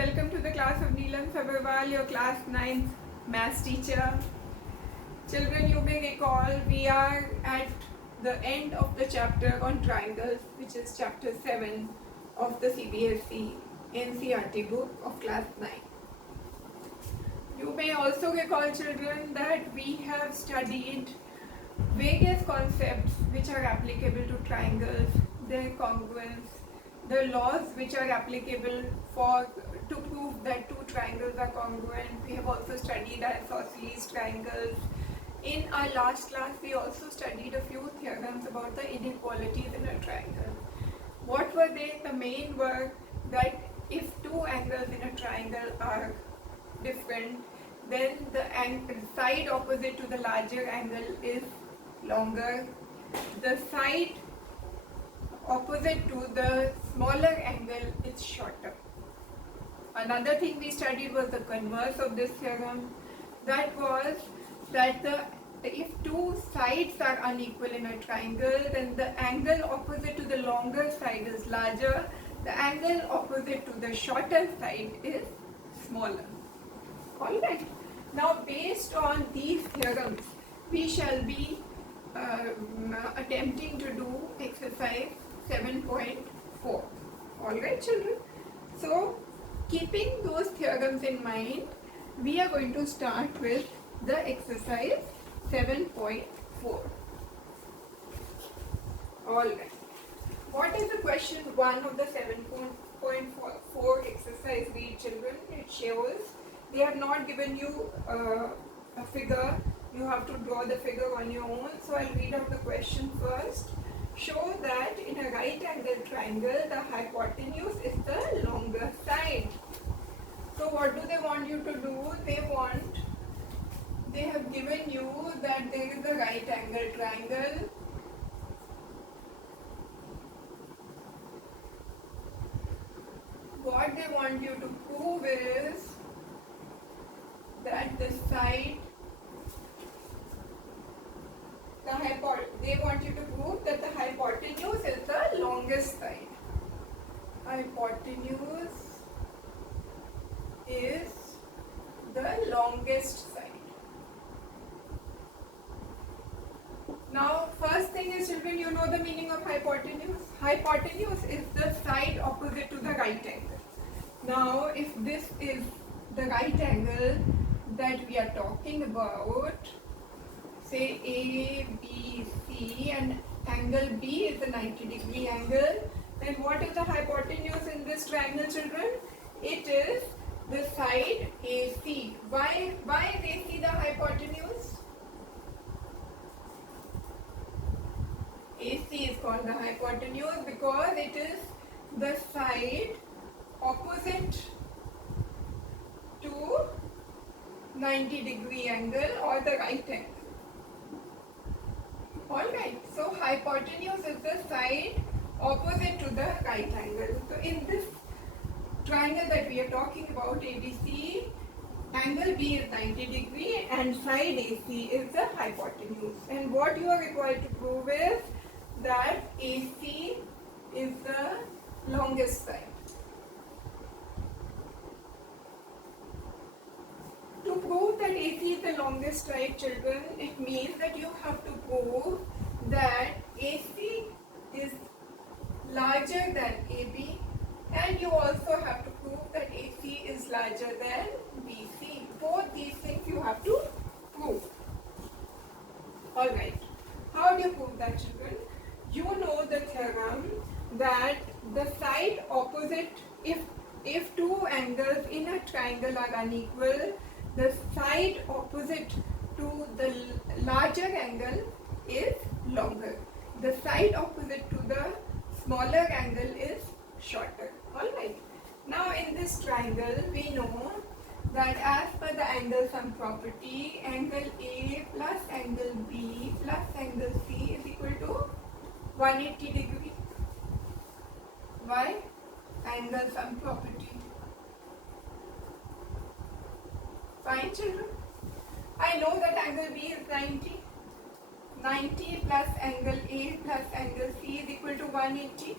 welcome to the class of Neelam Sabharwal, your class 9th maths teacher. Children, you may recall we are at the end of the chapter on triangles, which is chapter 7 of the CBSE NCERT book of class 9. You may also recall, children, that we have studied various concepts which are applicable to triangles, their congruence, the laws which are applicable to prove that two triangles are congruent. We have also studied isosceles triangles. In our last class, we also studied a few theorems about the inequalities in a triangle. What were they? The main were that if two angles in a triangle are different, then the side opposite to the larger angle is longer. The side opposite to the smaller angle is shorter. Another thing we studied was the converse of this theorem. That was that if two sides are unequal in a triangle, then the angle opposite to the longer side is larger. The angle opposite to the shorter side is smaller. Alright. Now, based on these theorems, we shall be attempting to do exercise 7.4. Alright, children. So, keeping those theorems in mind, we are going to start with the exercise 7.4. Alright. What is the question 1 of the 7.4 exercise read, children? It shows they have not given you a figure. You have to draw the figure on your own. So I'll read out the question first. Show that in a right angle triangle, the hypotenuse is the longer side. So what do they want you to do? They have given you that there is a right angle triangle. What they want you to prove is that the side, they want you to prove that the hypotenuse is the longest side. Hypotenuse is the longest side. Now, first thing is, children, you know the meaning of hypotenuse. Hypotenuse is the side opposite to the right angle. Now, if this is the right angle that we are talking about, say A, B, C, and angle B is a 90-degree angle, then what is the hypotenuse in this triangle, children? It is the side AC. Why is AC the hypotenuse? AC is called the hypotenuse because it is the side opposite to 90-degree angle or the right angle. Alright, so hypotenuse is the side opposite to the right angle. So in this triangle that we are talking about, ABC, angle B is 90-degree and side AC is the hypotenuse. And what you are required to prove is that AC is the longest side. To prove that AC is the longest side, children, it means that you have to prove that AC is larger than AB, and you also have to prove that AC is larger than BC. Both these things you have to prove. Alright, how do you prove that, children? You know the theorem that the side opposite, if two angles in a triangle are unequal, the side opposite to the larger angle is longer. The side opposite to the smaller angle is shorter. Alright. Now in this triangle, we know that as per the angle sum property, angle A plus angle B plus angle C is equal to 180 degree. Why? Angle sum property. Fine, children. I know that angle B is 90. 90 plus angle A plus angle C is equal to 180.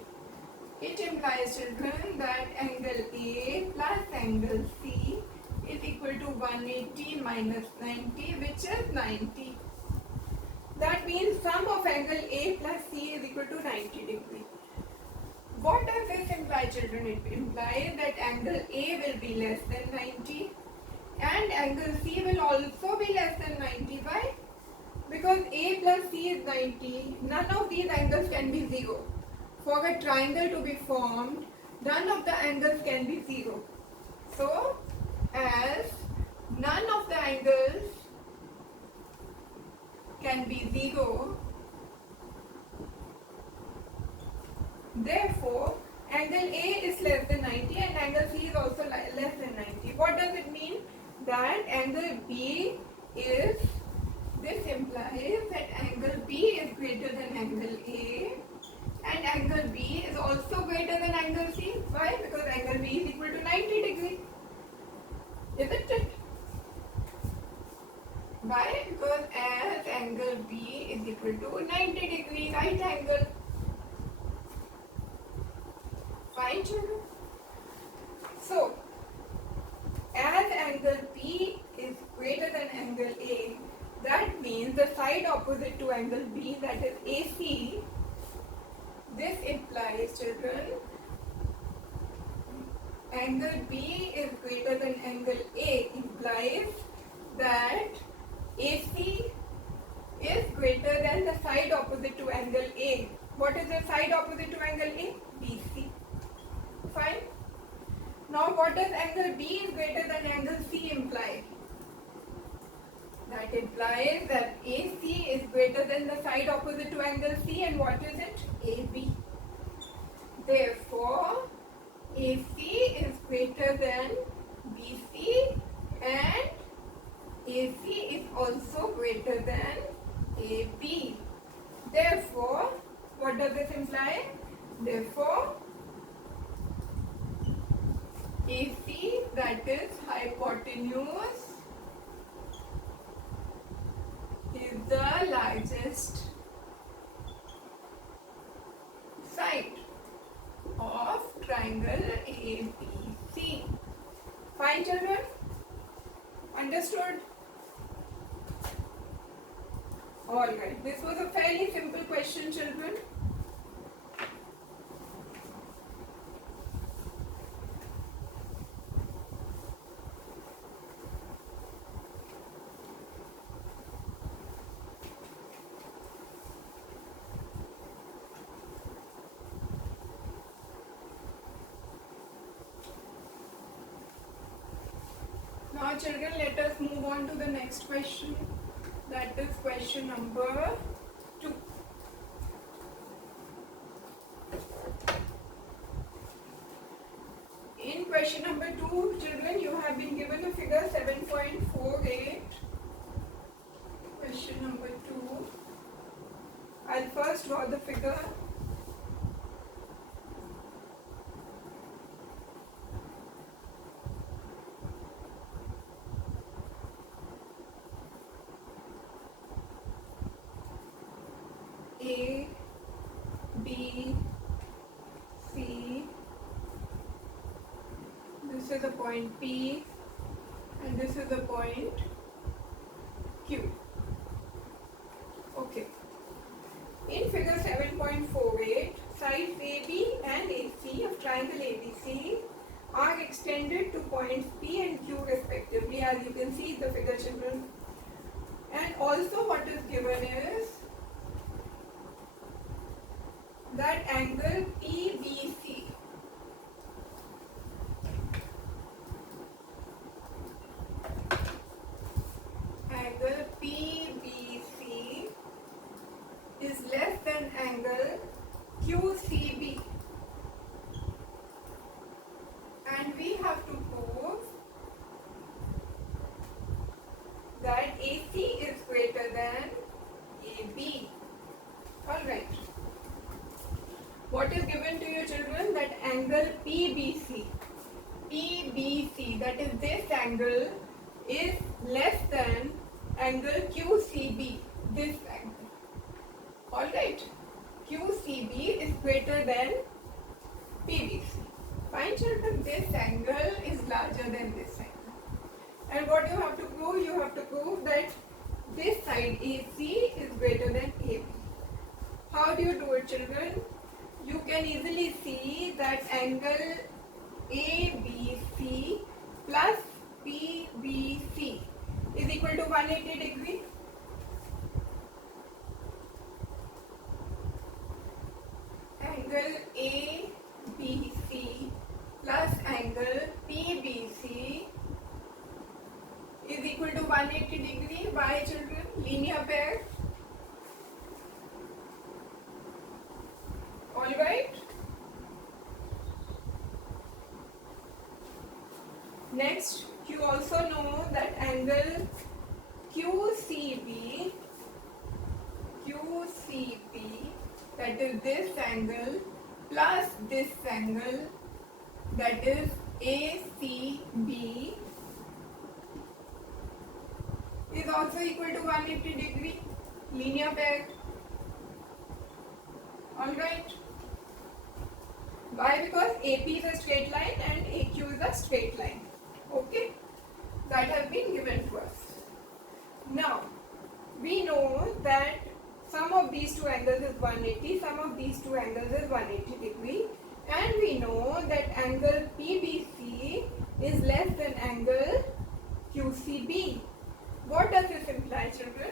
It implies, children, that angle A plus angle angle C is equal to 180 minus 90, which is 90. That means sum of angle A plus C is equal to 90 degree. What does this imply, children? It implies that angle A will be less than 90 and angle C will also be less than 90. Why? Because A plus C is 90, none of these angles can be 0. For a triangle to be formed, none of the angles can be 0. So, as none of the angles can be 0, therefore angle A is less than 90 and angle C is also less than 90. What does it mean? That angle B is, this implies that angle B is greater than angle A and angle B is also greater than angle C. Why? Because angle B is equal to 90 degree. Isn't it? Why? Because as angle B is equal to 90 degree right angle. Fine, children? So, as angle B is greater than angle A, that means the side opposite to angle B, that is AC, this implies, children, angle B is greater than angle A implies that AC is greater than the side opposite to angle A. What is the side opposite to angle A? BC. Fine. Now what does angle B is greater than angle C imply? That implies that AC is greater than the side opposite to angle C, and what is it? AB. Therefore, AC is greater than BC and AC is also greater than AB. Therefore, what does this imply? Therefore, AC, that is hypotenuse, is the largest side of triangle ABC. Fine, children? Understood? Alright, this was a fairly simple question, children. Now children, let us move on to the next question. That is question number 2. In question number 2, children, you have been given a figure 7.48. Question number 2. I'll first draw the figure. A, B, C, this is the point P and this is the point Q. Okay. In figure 7.48, sides AB and AC of triangle ABC are extended to points P and Q respectively, as you can see in the figure, children. And also what is given is that angle PBC is less than angle QCB, and we have to prove that AC is greater than AB. Alright. What is given to you, children? That angle PBC, that is this angle, is less than angle QCB, this angle. Alright, QCB is greater than PBC. Fine, children, this angle is larger angle ABC plus PBC is equal to 180 degree. Angle ABC plus angle PBC is equal to 180 degree. Why, children? Linear pair. Alright. Next, you also know that angle QCB, that is this angle plus this angle, that is ACB, is also equal to 180 degree. Linear pair. Alright. Why? Because AP is a straight line and AQ is a straight line. Okay. That has been given to us. Now, we know that sum of these two angles is 180, sum of these two angles is 180 degree, and we know that angle PBC is less than angle QCB. What does this imply, children?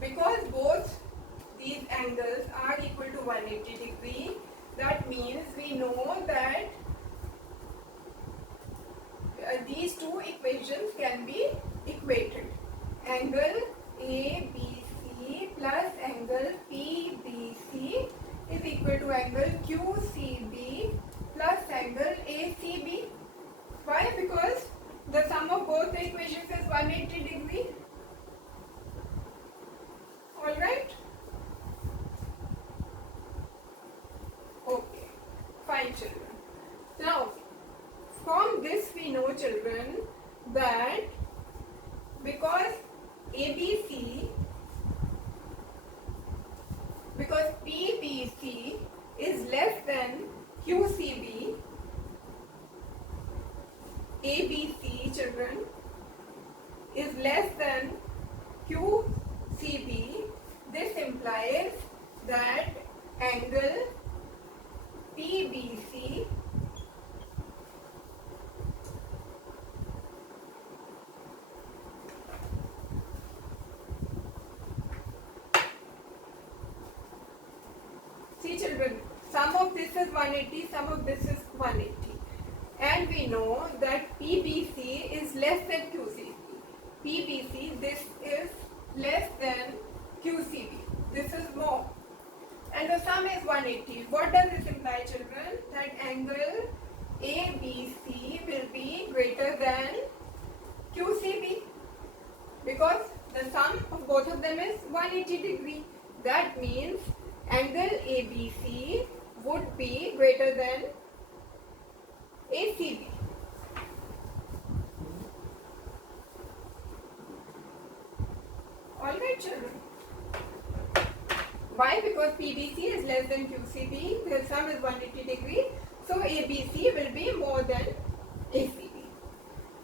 Because both these angles are equal to 180 degree, that means we know that these two equations can be equated. Angle ABC plus angle PBC is equal to angle QCB plus angle ACB. Why? Because the sum of both the equations is 180 degree. Alright? Okay. Fine, children. Now, from this we know, children, that because PBC is less than QCB, ABC, children, is less than QCB, this implies that angle PBC see, children, sum of this is 180, sum of this is 180, and we know that PBC is less than QCB. PBC, this is less than QCB. This is more. And the sum is 180. What does this imply, children? That angle ABC will be greater than QCB, because the sum of both of them is 180 degree. That means angle ABC would be greater than ACB. Alright, children. Why? Because PBC is less than QCB, the sum is 180 degree, so ABC will be more than ACB.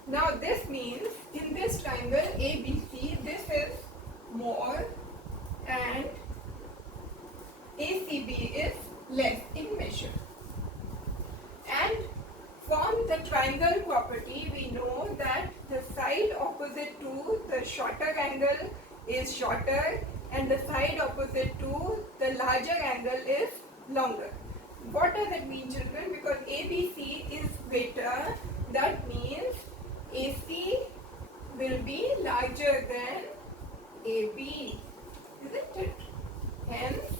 Now this means in this triangle ABC, this is more and ACB is less in measure. And from the triangle property, we know that the side opposite to the shorter angle is shorter and the side opposite to the larger angle is longer. What does it mean, children? Because ABC is greater, that means AC will be larger than AB, isn't it? Hence,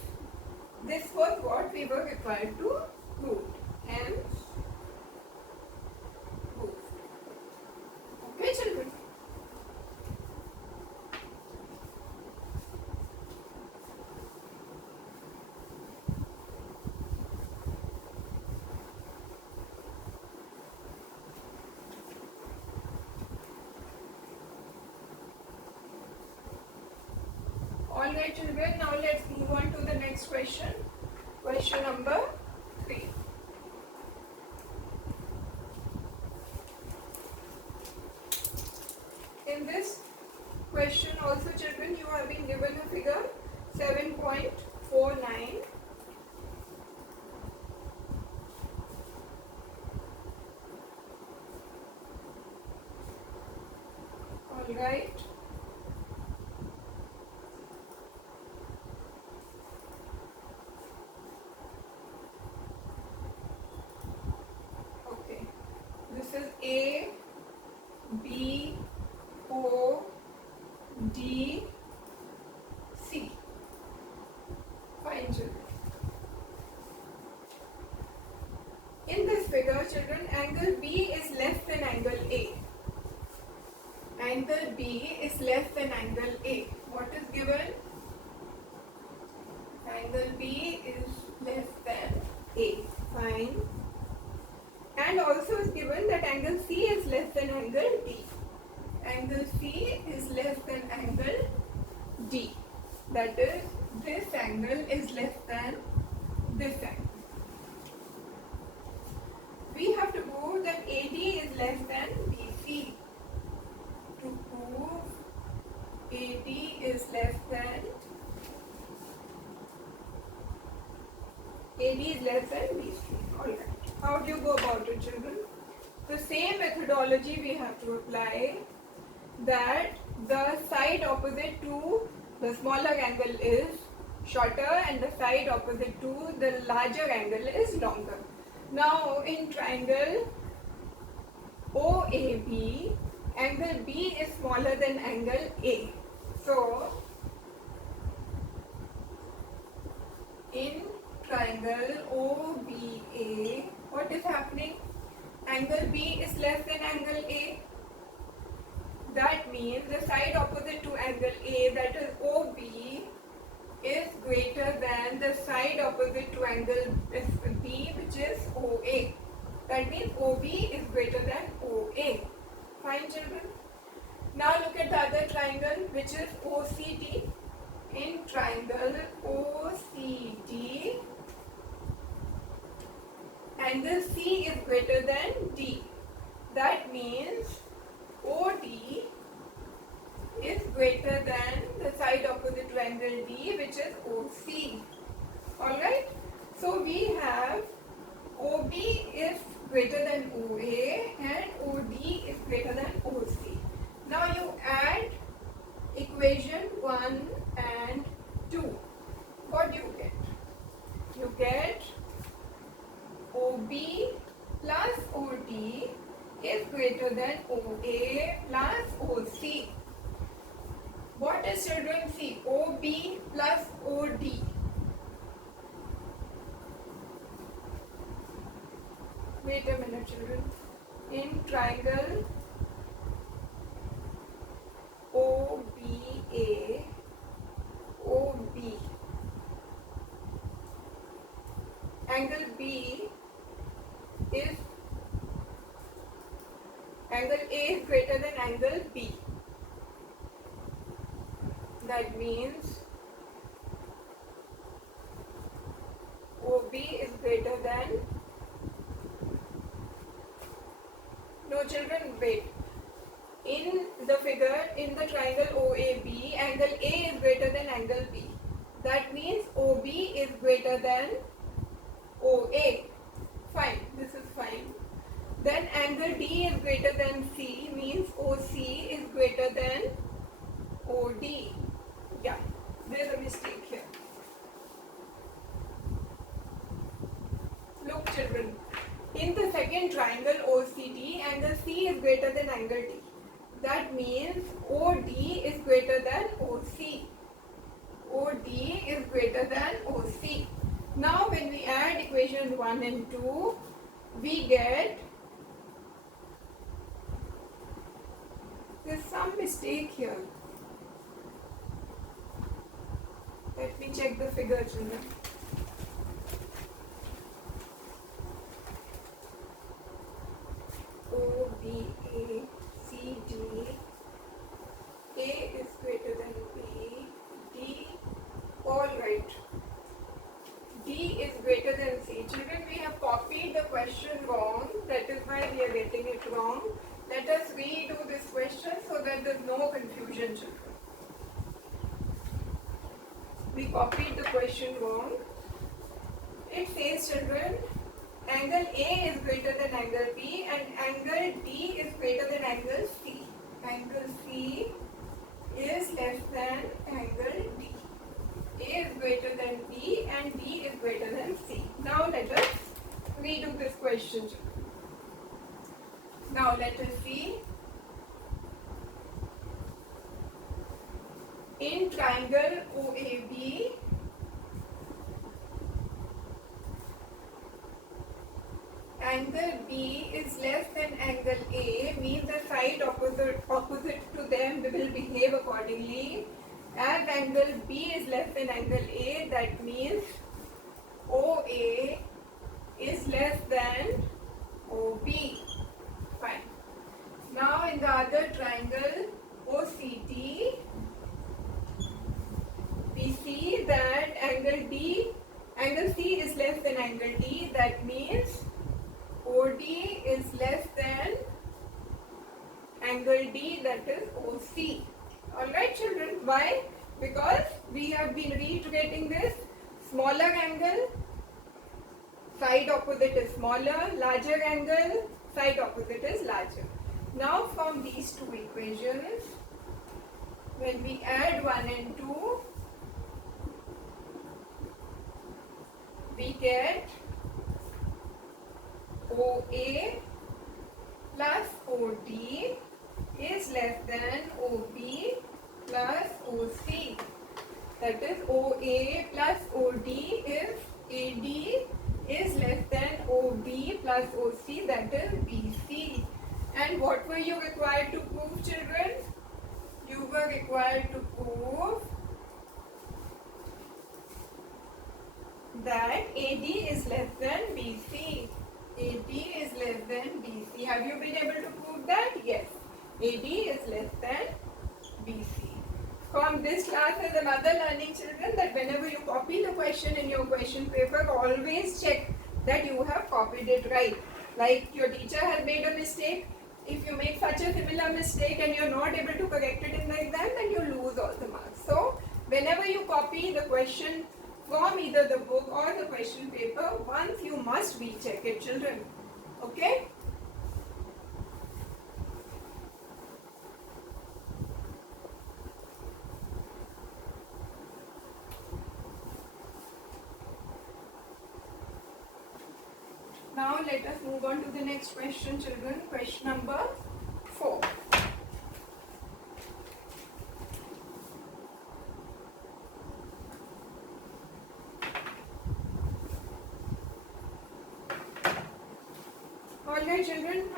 this was what we were required to prove. Hence, prove. Okay, children? Alright, children, now let's move on to the next question. Question number 3. In this question also, children, you have been given a figure 7.49. All right. Okay. This is A, B, O, D, C. Fine, children. In this figure, children, angle B is less than angle A. Angle B is less than angle A. What is given? Angle B is less than A. Fine. And also is given that angle C is less than angle D. Angle C is less than angle D. That is, this angle is less than this angle. We have to prove that AD is less than BC. To prove AD is less than BC. Alright. How do you go about it, children? The same methodology we have to apply, that the side opposite to the smaller angle is shorter and the side opposite to the larger angle is longer. Now in triangle OAB, angle B is smaller than angle A. So in triangle OBA, what is happening? Angle B is less than angle A. That means the side opposite to angle A, that is OB, is greater than the side opposite to angle B, which is OA. That means OB is greater than OA. Fine, children. Now look at the other triangle, which is OCD. In triangle OCD, angle C is greater than D. That means OD is greater than the side opposite to angle D, which is OC. Alright? So we have OB is greater than OA and OD is greater than OC. Now you add equation 1 and 2. What do you get? You get OB plus OD is greater than OA plus OC. What is, children, C? OB plus OD. Wait a minute, children. In triangle OBA, OB, angle B is, angle A is greater than angle B. That means OB is greater than, no, children, wait. In the figure, in the triangle OAB, angle A is greater than angle B. That means OB is greater than OA. Fine, this is fine. Then angle D is greater than C, means OC is greater than OD. Yeah, there's a mistake here. Look, children, in the second triangle OCD, angle C is greater than angle D. That means OD is greater than OC. OD is greater than OC. Now when we add equation 1 and 2, we get, there's some mistake here. Let me check the figure, children. OBA, CD, A is greater than B, D, alright. D is greater than C. Children, we have copied the question wrong. That is why we are getting it wrong. Let us redo this question so that there is no confusion, children. We copied the question wrong. It says, children, angle A is greater than angle B and angle D is greater than angle C. angle C is less than angle D. A is greater than B and B is greater than C. Now let us redo this question. Now let us see. In triangle OAB, angle B is less than angle A, means the side opposite to them will behave accordingly. As angle B is less than angle A, that means OA is less than OB. Fine. Now in the other triangle OCD, we see that angle C is less than angle D, that means OD is less than angle D, that is OC. Alright children, why? Because we have been reiterating this. Smaller angle, side opposite is smaller, larger angle, side opposite is larger. Now from these two equations, when we add 1 and 2, we get OA plus OD is less than OB plus OC. That is OA plus OD is AD is less than OB plus OC, that is BC. And what were you required to prove, children? You were required to prove that AD is less than BC. AD is less than BC. Have you been able to prove that? Yes. AD is less than BC. From this class is another learning, children, that whenever you copy the question in your question paper, always check that you have copied it right. Like your teacher has made a mistake. If you make such a similar mistake and you're not able to correct it in the exam, then you lose all the marks. So whenever you copy the question from either the book or the question paper, once you must recheck it, children. Okay? Now let us move on to the next question, children. Question number 4. Alright children,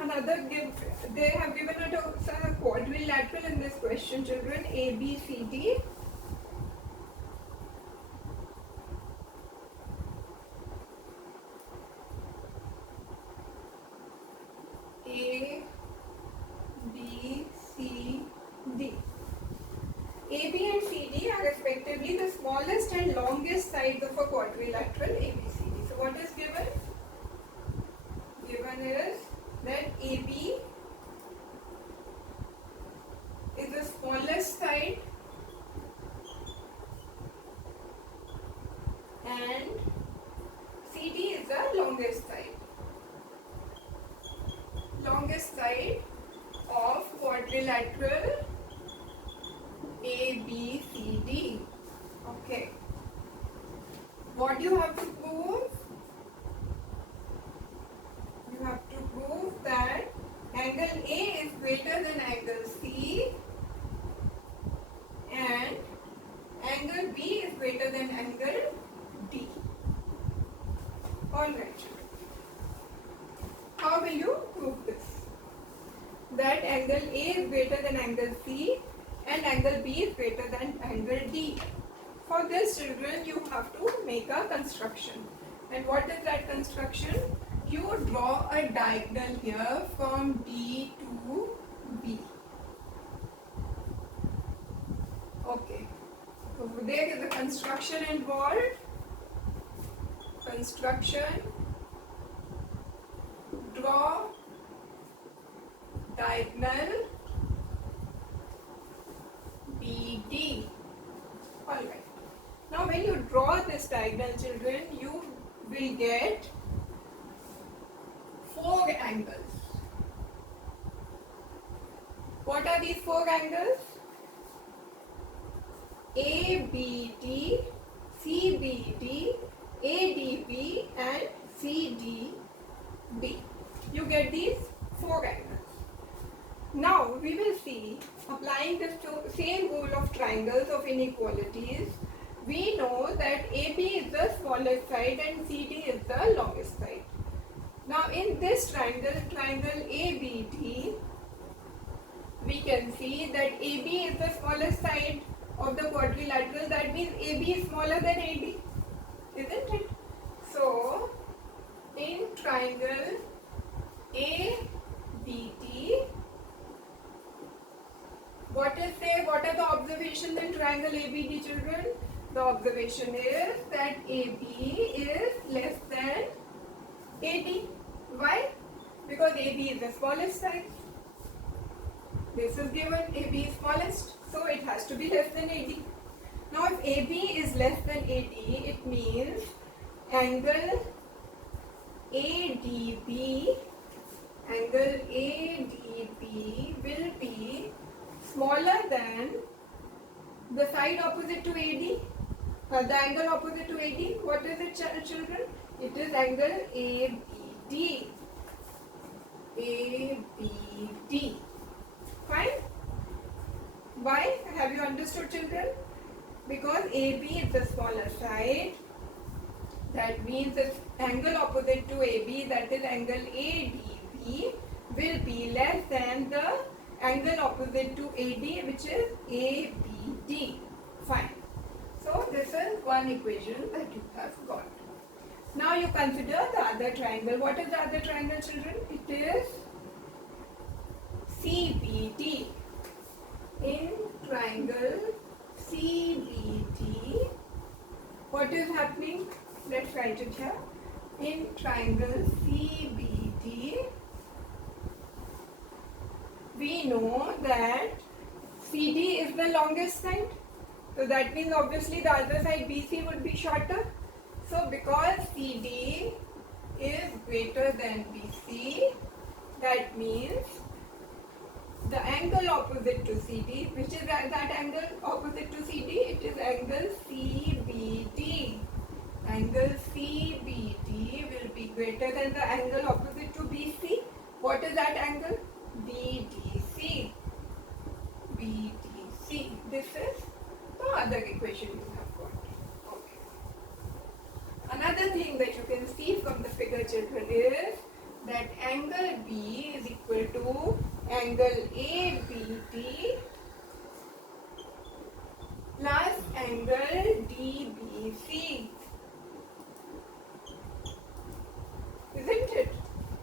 they have given us a quadrilateral in this question, children, ABCD. A, B, C, D. AB and CD are respectively the smallest and longest sides of a quadrilateral ABCD. So what is given? Given is that AB is the smallest side and CD is the longest side. Longest side of quadrilateral ABCD. Okay. What do you have to prove? You have to prove that angle A is greater than angle C and angle B is greater than angle D. Alright. How will you prove this? That angle A is greater than angle C and angle B is greater than angle D. For this, children, you have to make a construction. And what is that construction? You draw a diagonal here from D to B. Okay. So there is a construction involved. Construction. Draw diagonal BD. Alright. Now when you draw this diagonal, children, you will get 4 angles. What are these four angles? ABD, CBD, ADB and CDB. You get these four angles. Now we will see, applying this same rule of triangles of inequalities, we know that AB is the smallest side and CD is the longest side. Now in this triangle ABD, we can see that AB is the smallest side of the quadrilateral. That means AB is smaller than AD, isn't it? So in triangle ABD, what are the observations in triangle ABD, children? The observation is that AB is less than AD. Why? Because AB is the smallest side. This is given, AB is smallest, so it has to be less than AD. Now if AB is less than AD, it means angle ADB will be smaller than the side opposite to AD, the angle opposite to AD. What is it, children? It is angle ABD. ABD. Fine? Why? Have you understood, children? Because AB is the smaller side. That means the angle opposite to AB, that is angle ADB, will be less than the angle opposite to AD, which is ABD. Fine. So this is one equation that you have got. Now you consider the other triangle. What is the other triangle, children? It is CBD. In triangle CBD, what is happening? Let's write it here. In triangle CBD, we know that CD is the longest side. So that means obviously the other side BC would be shorter. So because CD is greater than BC, that means the angle opposite to CD, which is that angle opposite to CD, it is angle CBD. Angle CBD will be greater than the angle opposite to BC. What is that angle? BDC. BDC. This is the other equation you have got. Okay. Another thing that you can see from the figure, children, is that angle B is equal to angle ABD plus angle DBC. Isn't it?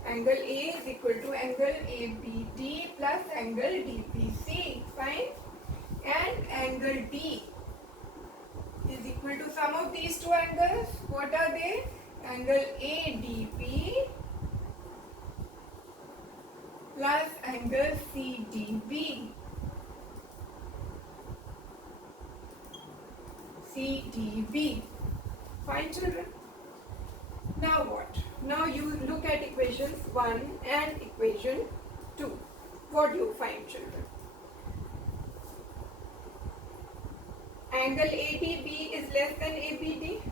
Angle A is equal to angle ABD plus angle DBC. Fine? And angle D is equal to sum of these two angles. What are they? Angle ADB plus angle CDB. CDB. Fine, children? Now what? Now you look at equations 1 and equation 2. What do you find, children? Angle ADB is less than ABD.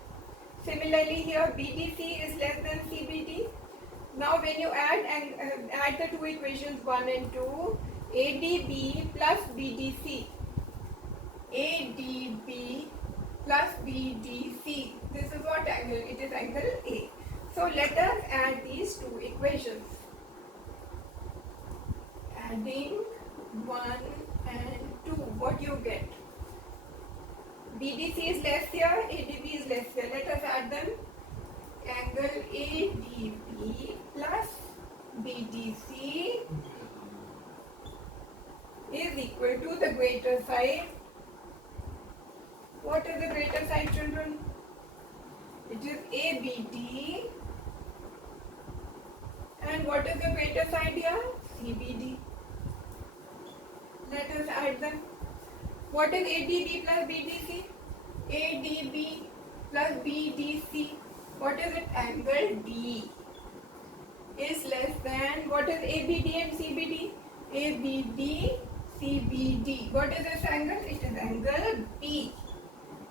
Similarly here BDC is less than CBD. Now when you add the two equations 1 and 2, ADB plus BDC. ADB plus BDC. This is what angle? It is angle A. So let us add these two equations. Adding 1 and 2. What you get? BDC is less here, ADB is less here. Let us add them. Angle ADB plus BDC is equal to the greater side. What is the greater side, children? It is ABD. And what is the greater side here? CBD. Let us add them. What is ADB plus BDC? ADB plus BDC. What is it? Angle D is less than, what is ABD and CBD? ABD CBD. What is this angle? It is angle B.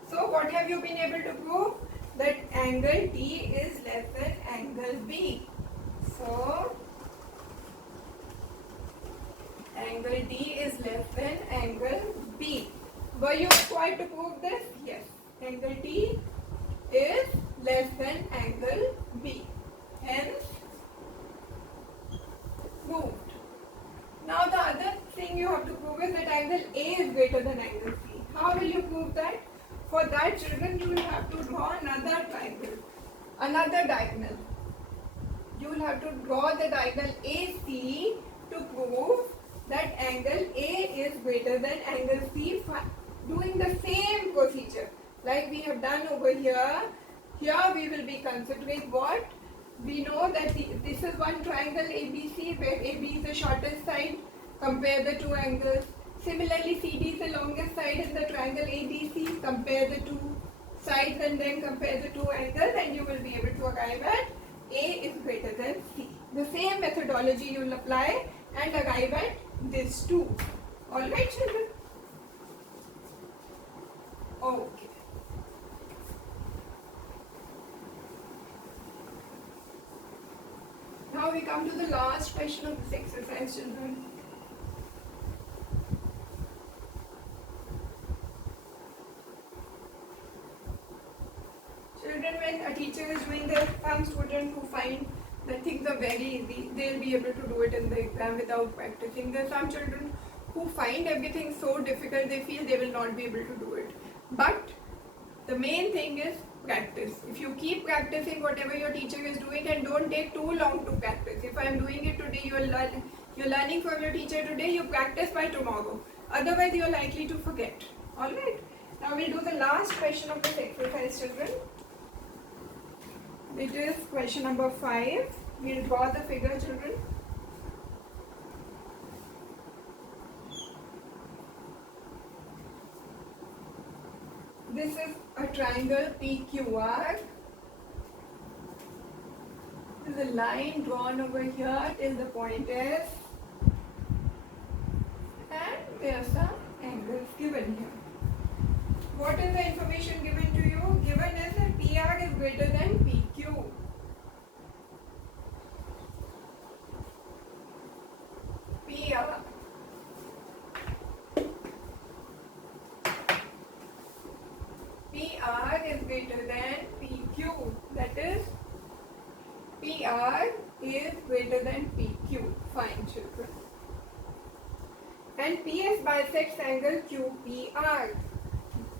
So what have you been able to prove? That angle D is less than angle B. So angle D is less than angle B. Were you required to prove this? Yes. Angle D is less than angle B. Hence, proved. Now the other thing you have to prove is that angle A is greater than angle C. How will you prove that? For that, children, you will have to draw another triangle, another diagonal. You will have to draw the diagonal AC to prove that angle A is greater than angle C, doing the same procedure like we have done over here. Here we will be considering what? We know that this is one triangle ABC where AB is the shortest side. Compare the two angles. Similarly, CD is the longest side in the triangle ABC. Compare the two sides and then compare the two angles, and you will be able to arrive at A is greater than C. The same methodology you will apply and arrive at this too. Alright, children? Okay. Now we come to the last question of this exercise, children. Children, when a teacher is doing this, some students who find that things are very easy, they'll be able to do it in the exam without practicing. There are some children who find everything so difficult, they feel they will not be able to do it. But the main thing is practice. If you keep practicing whatever your teacher is doing, and don't take too long to practice. If I am doing it today, you're learning from your teacher today, you practice by tomorrow. Otherwise, you're likely to forget. Alright? Now we'll do the last question of this exercise, children. It is question number 5. We'll draw the figure, children. This is a triangle PQR. There's a line drawn over here till the point S. And there are some angles given here. What is the information given to you? Given is that PR is greater than PQ. PR is greater than PQ. That is, PR is greater than PQ. Fine, children. And PS bisects angle QPR.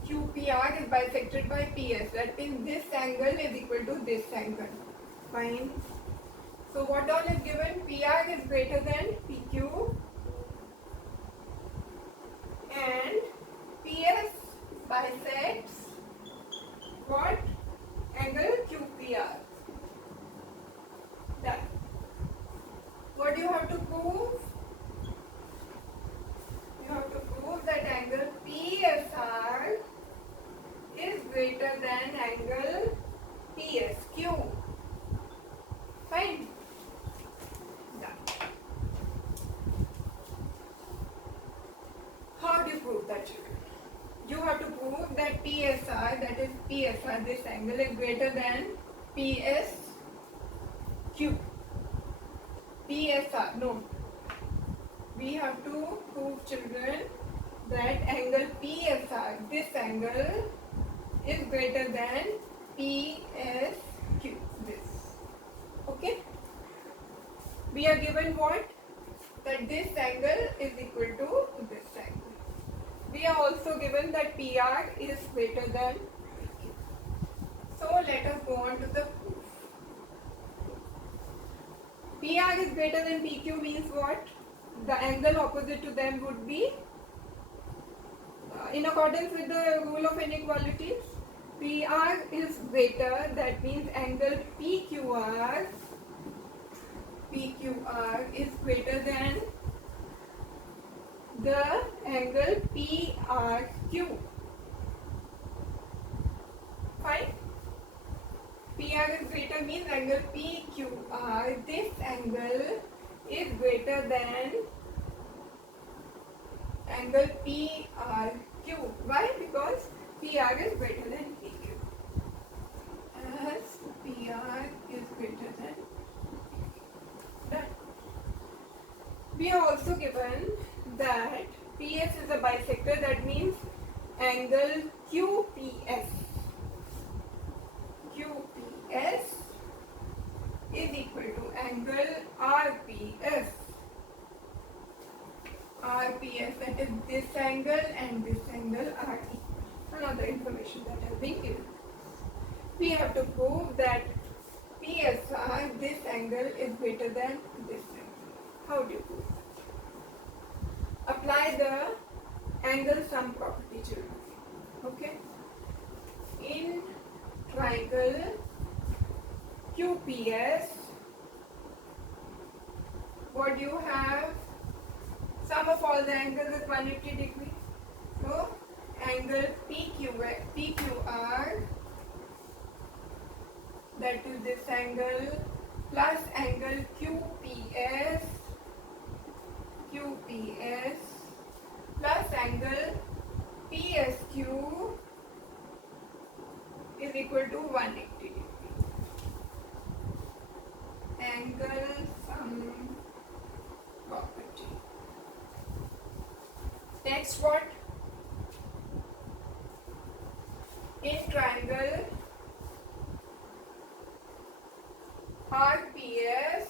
QPR is bisected by PS. That means this angle is equal to this angle. Fine. So what all is given? PR is greater than PQ. And PS bisects what? Angle QPR. Done. What do you have to prove? You have to prove that angle PSR is greater than angle PSQ. Fine. Done. How do you prove that, children? You have to prove that PSR, that is PSR, this angle is greater than PSQ. PSR, no. We have to prove, children, that angle PSR, this angle, is greater than PSQ, this. Okay? We are given what? That this angle is equal to this angle. We are also given that PR is greater than PQ. So let us go on to the proof. PR is greater than PQ means what? The angle opposite to them would be in accordance with the rule of inequalities. PR is greater, that means angle PQR is greater than the angle PRQ. Fine. PR is greater means angle PQR. This angle is greater than angle PRQ. Why? Because PR is greater than PQ. As PR is greater than that. We are also given that PS is a bisector, that means angle QPS is equal to angle RPS, that is this angle and this angle are equal. Another information that has been given. We have to prove that PSR, this angle, is greater than this angle. How do you prove it? Apply the angle sum property, children. Okay? In triangle QPS, what do you have? Sum of all the angles is 180 degrees. So, angle PQR, that is this angle, plus angle QPS plus angle PSQ is equal to 180 degrees. Angle sum property. Next, what? In triangle RPS,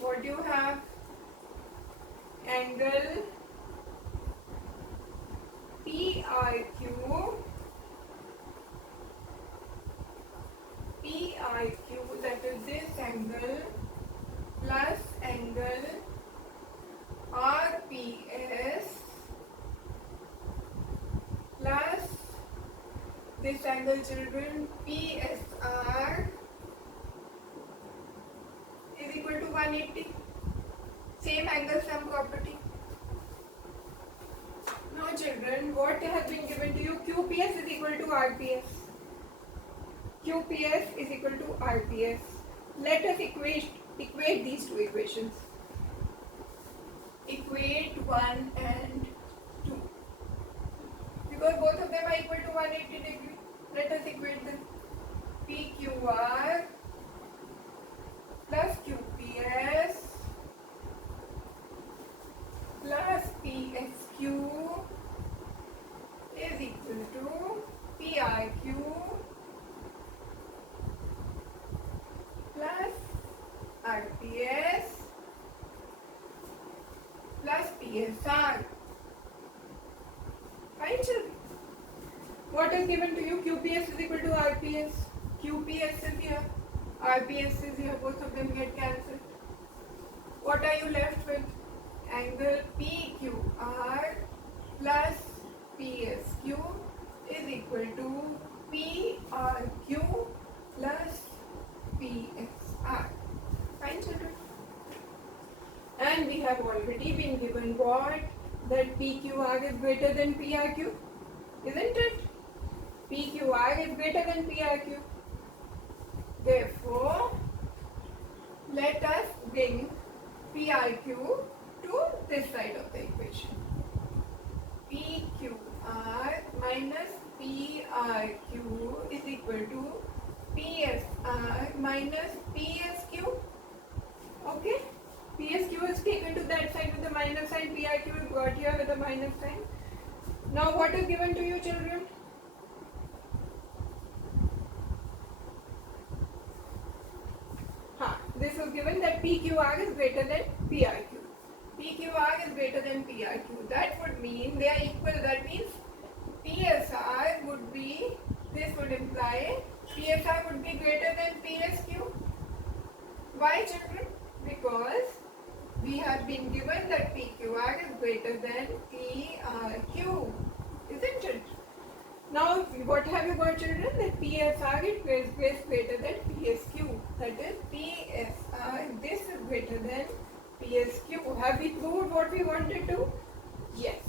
what do you have? Angle PIQ, that is this angle, plus angle RPS plus this angle, children, PSR is equal to 180. Same angle sum property. Now, children, what has been given to you? QPS is equal to RPS. QPS is equal to RPS. Let us equate these two equations. Equate 1 and 2. Because both of them are equal to 180 degrees. Let us equate them. PQR plus QPS plus PSQ is equal to PIQ plus RPS plus PSR. Fine, children. What is given to you? QPS is equal to RPS. QPS is here. RPS is here. Both of them get cancelled. What are you left with? Angle PQR plus PSQ is equal to PRQ plus PSR. Fine, children. And we have already been given what? That PQR is greater than PRQ. Isn't it? PQR is greater than PRQ. Therefore, let us bring PRQ to this side of the equation. PQR minus PRQ is equal to PSR minus PSQ. Okay? PSQ is taken to that side with the minus sign. PRQ is got here with the minus sign. Now, what is given to you, children? This was given that PQR is greater than PRQ. PQR is greater than PRQ. That would mean they are equal. That means PSR would be, this would imply PSR would be greater than PSQ. Why, children? Because we have been given that PQR is greater than PRQ. Isn't it? Now, what have you got, children? That PSR is greater than PSQ. That is PSR, this is greater than PSQ. Have we proved what we wanted to? Yes.